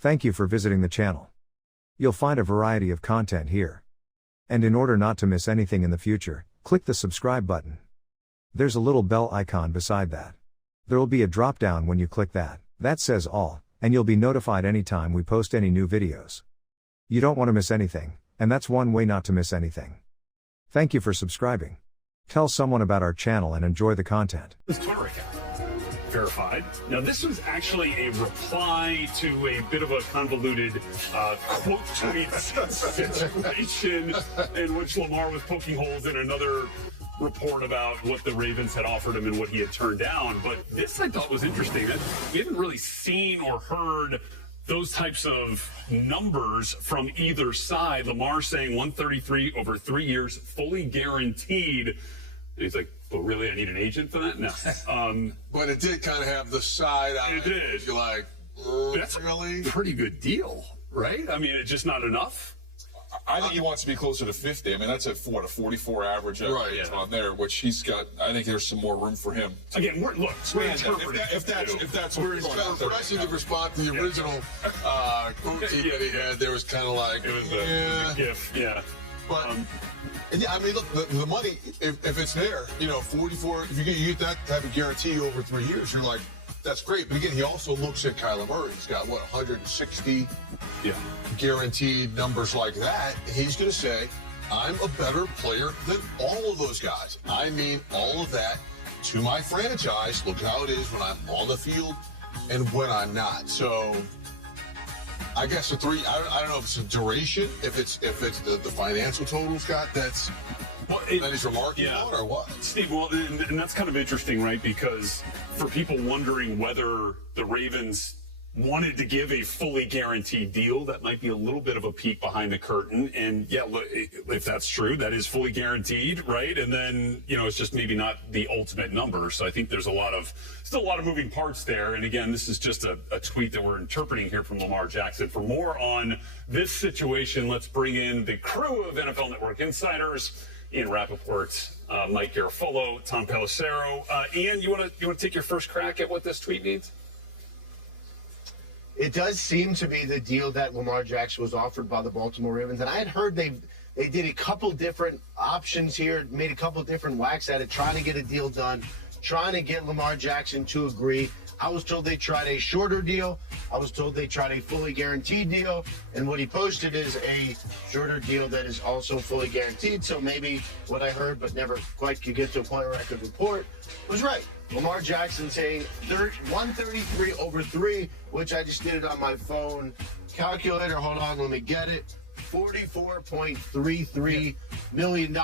Thank you for visiting the channel. You'll find a variety of content here. And in order not to miss anything in the future, click the subscribe button. There's a little bell icon beside that. There will be a drop down when you click that. That says all, and you'll be notified anytime we post any new videos. You don't want to miss anything, and that's one way not to miss anything. Thank you for subscribing. Tell someone about our channel and enjoy the content. This Twitter account verified. Now, this was actually a reply to a bit of a convoluted quote tweet situation in which Lamar was poking holes in another report about what the Ravens had offered him and what he had turned down. But this I thought was interesting. We haven't really seen or heard those types of numbers from either side. Lamar saying 133 over 3 years, fully guaranteed. And he's like, but really, I need an agent for that? No. But it did kind of have the side eye. It did. You're like, that's really? A pretty good deal, right? I mean, it's just not enough. I think he wants to be closer to 50. I mean, that's a 44 average on there, which he's got. I think there's some more room for him. Again, we're interpreting. If that's where he's going out there. Especially to respond to the original quote that he had, there was kind of like, it was a gift, But I mean, look, the money, if it's there, 44. If you get that type of guarantee over 3 years, you're like, that's great. But again, he also looks at Kyler Murray. He's got, 160 guaranteed numbers like that. He's going to say, I'm a better player than all of those guys. I mean, all of that to my franchise. Look how it is when I'm on the field and when I'm not. So I guess I don't know if it's a duration, if it's the financial total, Scott, that is remarkable or what? Steve, well, and that's kind of interesting, right? Because for people wondering whether the Ravens wanted to give a fully guaranteed deal, that might be a little bit of a peek behind the curtain. And look, if that's true, that is fully guaranteed, right? And then, it's just maybe not the ultimate number. So I think there's still a lot of moving parts there. And again, this is just a tweet that we're interpreting here from Lamar Jackson. For more on this situation, let's bring in the crew of NFL Network insiders. Ian Rapoport, Mike Garafolo, Tom Pelissero. Ian, you want to take your first crack at what this tweet means? It does seem to be the deal that Lamar Jackson was offered by the Baltimore Ravens. And I had heard they did a couple different options here, made a couple different whacks at it, trying to get a deal done, trying to get Lamar Jackson to agree. I was told they tried a shorter deal. I was told they tried a fully guaranteed deal. And what he posted is a shorter deal that is also fully guaranteed. So maybe what I heard but never quite could get to a point where I could report was right. Lamar Jackson saying 133 over 3, which I just did it on my phone calculator. Hold on, let me get it. $44.33 million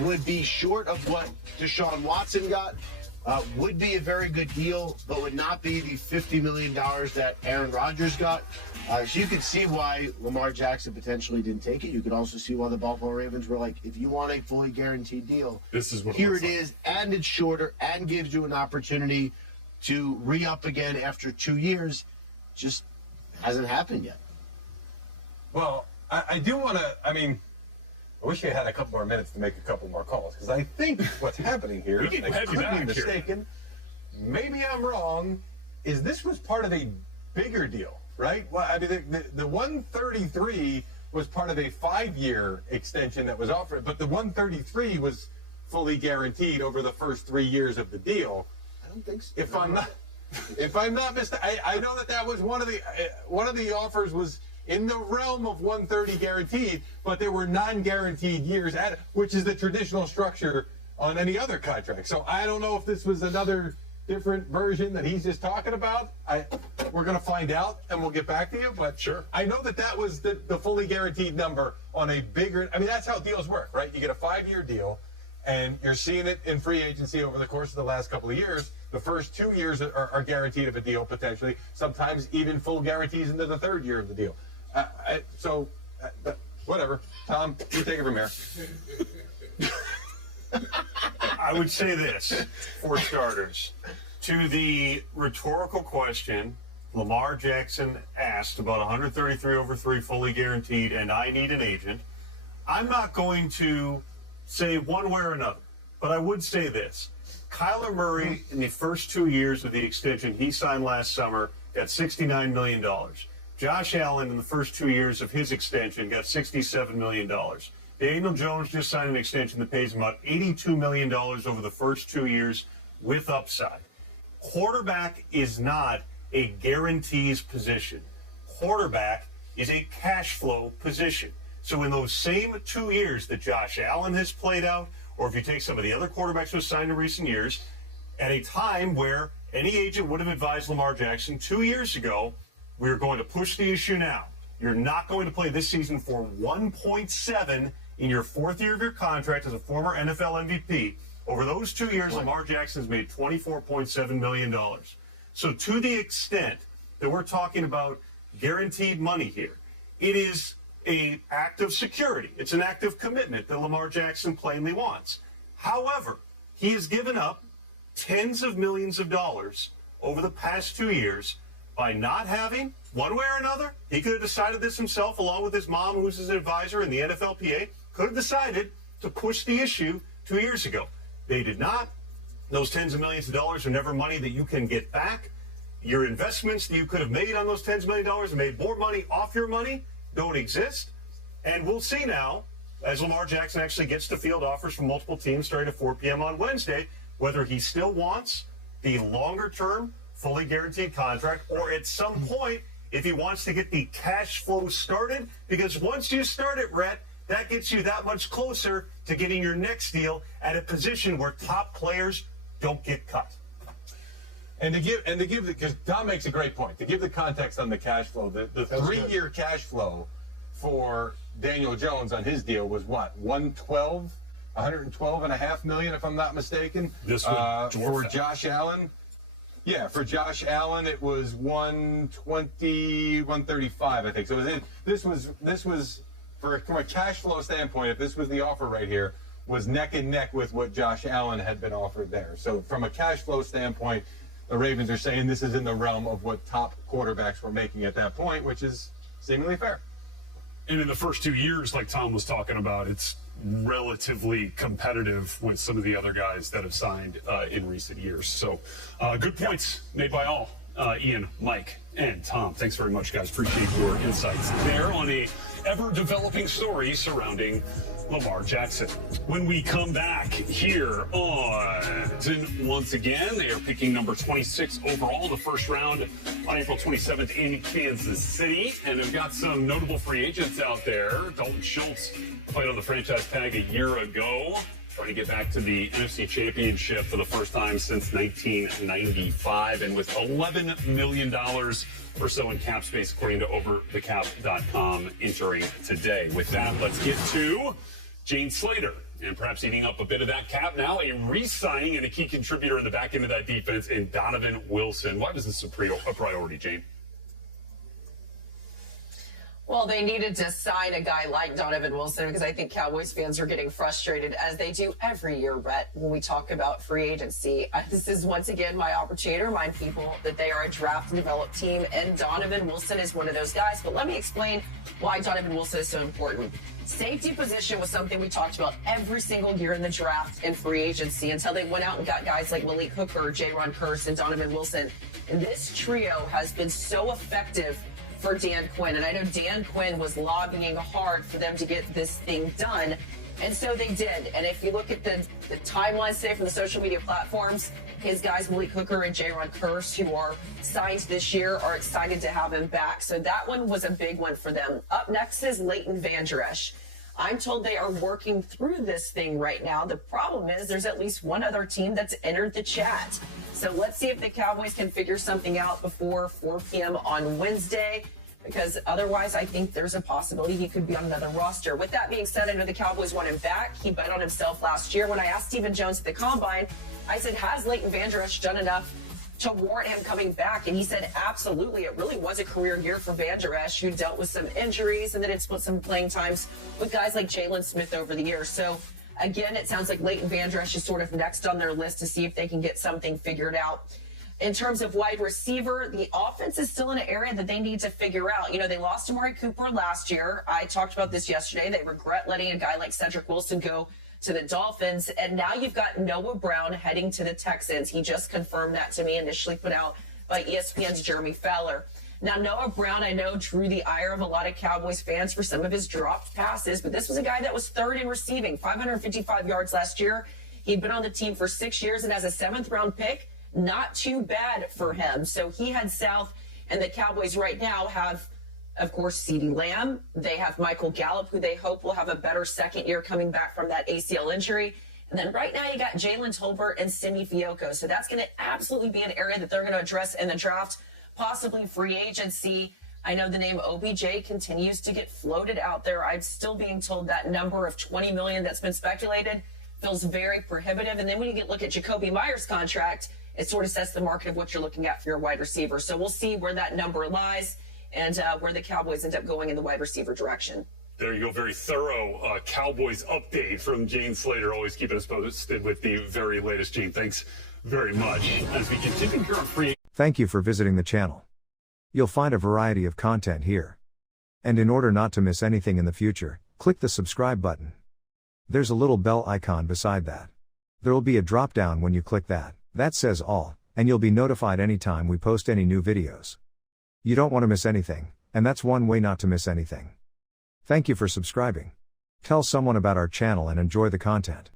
would be short of what Deshaun Watson got. Would be a very good deal, but would not be the $50 million that Aaron Rodgers got. So you could see why Lamar Jackson potentially didn't take it. You could also see why the Baltimore Ravens were like, if you want a fully guaranteed deal, this is what here it is, and it's shorter, and gives you an opportunity to re-up again after 2 years. Just hasn't happened yet. Well, I do want to, I wish I had a couple more minutes to make a couple more calls, because I think what's happening here, and I could be mistaken, maybe I'm wrong, is this was part of a bigger deal, right? Well, the 133 was part of a 5-year extension that was offered, but the 133 was fully guaranteed over the first 3 years of the deal. I don't think so. If I'm not mistaken, I know that was one of the offers was in the realm of 130 guaranteed, but there were non-guaranteed years added, which is the traditional structure on any other contract. So I don't know if this was another different version that he's just talking about. We're going to find out, and we'll get back to you. But sure, I know that was the fully guaranteed number on a bigger. That's how deals work, right? You get a 5-year deal, and you're seeing it in free agency over the course of the last couple of years. The first 2 years are guaranteed of a deal potentially. Sometimes even full guarantees into the 3rd year of the deal. Whatever. Tom, you take it from here. I would say this, for starters. To the rhetorical question Lamar Jackson asked about 133 over 3 fully guaranteed, and I need an agent, I'm not going to say one way or another, but I would say this. Kyler Murray, in the first 2 years of the extension he signed last summer, got $69 million. Josh Allen, in the first 2 years of his extension, got $67 million. Daniel Jones just signed an extension that pays him about $82 million over the first 2 years with upside. Quarterback is not a guarantees position. Quarterback is a cash flow position. So in those same 2 years that Josh Allen has played out, or if you take some of the other quarterbacks who have signed in recent years, at a time where any agent would have advised Lamar Jackson 2 years ago, we're going to push the issue now. You're not going to play this season for 1.7 in your fourth year of your contract as a former NFL MVP. Over those 2 years, Lamar Jackson has made $24.7 million. So to the extent that we're talking about guaranteed money here, it is an act of security. It's an act of commitment that Lamar Jackson plainly wants. However, he has given up tens of millions of dollars over the past 2 years by not having, one way or another, he could have decided this himself along with his mom, who's his advisor in the NFLPA, could have decided to push the issue 2 years ago. They did not. Those tens of millions of dollars are never money that you can get back. Your investments that you could have made on those tens of millions of dollars and made more money off your money don't exist. And we'll see now, as Lamar Jackson actually gets to field offers from multiple teams starting at 4 p.m. on Wednesday, whether he still wants the longer-term, fully guaranteed contract, or at some point, if he wants to get the cash flow started, because once you start it, Rhett, that gets you that much closer to getting your next deal at a position where top players don't get cut. And to give, because Tom makes a great point, to give the context on the cash flow, the 3-year cash flow for Daniel Jones on his deal was what, 112.5 million, if I'm not mistaken. This for Josh Allen. Yeah, for Josh Allen, it was 120, 135, I think. So this was from a cash flow standpoint, if this was the offer right here, was neck and neck with what Josh Allen had been offered there. So from a cash flow standpoint, the Ravens are saying this is in the realm of what top quarterbacks were making at that point, which is seemingly fair. And in the first 2 years, like Tom was talking about, it's relatively competitive with some of the other guys that have signed in recent years. So good points made by all. Ian, Mike, and Tom. Thanks very much, guys. Appreciate your insights there on a ever-developing story surrounding Lamar Jackson. When we come back here on, once again, they are picking number 26 overall, the first round on April 27th in Kansas City. And they've got some notable free agents out there. Dalton Schultz played on the franchise tag a year ago, trying to get back to the NFC Championship for the first time since 1995, and with $11 million or so in cap space, according to overthecap.com, entering today. With that, let's get to Jane Slater, and perhaps eating up a bit of that cap now, a re-signing and a key contributor in the back end of that defense in Donovan Wilson. Why was this a priority, Jane? Well, they needed to sign a guy like Donovan Wilson because I think Cowboys fans are getting frustrated, as they do every year, Rhett, when we talk about free agency. This is, once again, my opportunity to remind people that they are a draft and develop team, and Donovan Wilson is one of those guys. But let me explain why Donovan Wilson is so important. Safety position was something we talked about every single year in the draft and free agency until they went out and got guys like Malik Hooker, Jaron Kearse, and Donovan Wilson. And this trio has been so effective for Dan Quinn. And I know Dan Quinn was lobbying hard for them to get this thing done. And so they did. And if you look at the timeline today from the social media platforms, his guys, Malik Hooker and Jaron Kearse, who are signed this year, are excited to have him back. So that one was a big one for them. Up next is Leighton Vander Esch. I'm told they are working through this thing right now. The problem is there's at least one other team that's entered the chat. So let's see if the Cowboys can figure something out before 4 p.m. on Wednesday, because otherwise I think there's a possibility he could be on another roster. With that being said, I know the Cowboys want him back. He bet on himself last year. When I asked Stephen Jones at the Combine, I said, has Leighton Vander Esch done enough to warrant him coming back? And he said, absolutely. It really was a career year for Vander Esch, who dealt with some injuries and then had split some playing times with guys like Jalen Smith over the years. So again, it sounds like Leighton Vander Esch is sort of next on their list to see if they can get something figured out. In terms of wide receiver, the offense is still in an area that they need to figure out. You know, they lost Amari Cooper last year. I talked about this yesterday. They regret letting a guy like Cedric Wilson go to the Dolphins. And now you've got Noah Brown heading to the Texans. He just confirmed that to me, initially put out by ESPN's Jeremy Fowler. Now, Noah Brown, I know, drew the ire of a lot of Cowboys fans for some of his dropped passes, but this was a guy that was third in receiving, 555 yards last year. He'd been on the team for 6 years, and as a 7th-round pick, not too bad for him. So he heads south, and the Cowboys right now have, of course, CeeDee Lamb. They have Michael Gallup, who they hope will have a better second year coming back from that ACL injury. And then right now you got Jalen Tolbert and Sidney Fioco. So that's going to absolutely be an area that they're going to address in the draft, possibly free agency. I know the name OBJ continues to get floated out there. I'm still being told that number of $20 million that's been speculated feels very prohibitive. And then when you look at Jacoby Myers' contract, it sort of sets the market of what you're looking at for your wide receiver. So we'll see where that number lies and where the Cowboys end up going in the wide receiver direction. There you go. Very thorough Cowboys update from Jane Slater, always keeping us posted with the very latest. Jane, thanks very much. As we continue here on Free. Thank you for visiting the channel. You'll find a variety of content here. And in order not to miss anything in the future, click the subscribe button. There's a little bell icon beside that. There will be a drop down when you click that. That says all, and you'll be notified anytime we post any new videos. You don't want to miss anything, and that's one way not to miss anything. Thank you for subscribing. Tell someone about our channel and enjoy the content.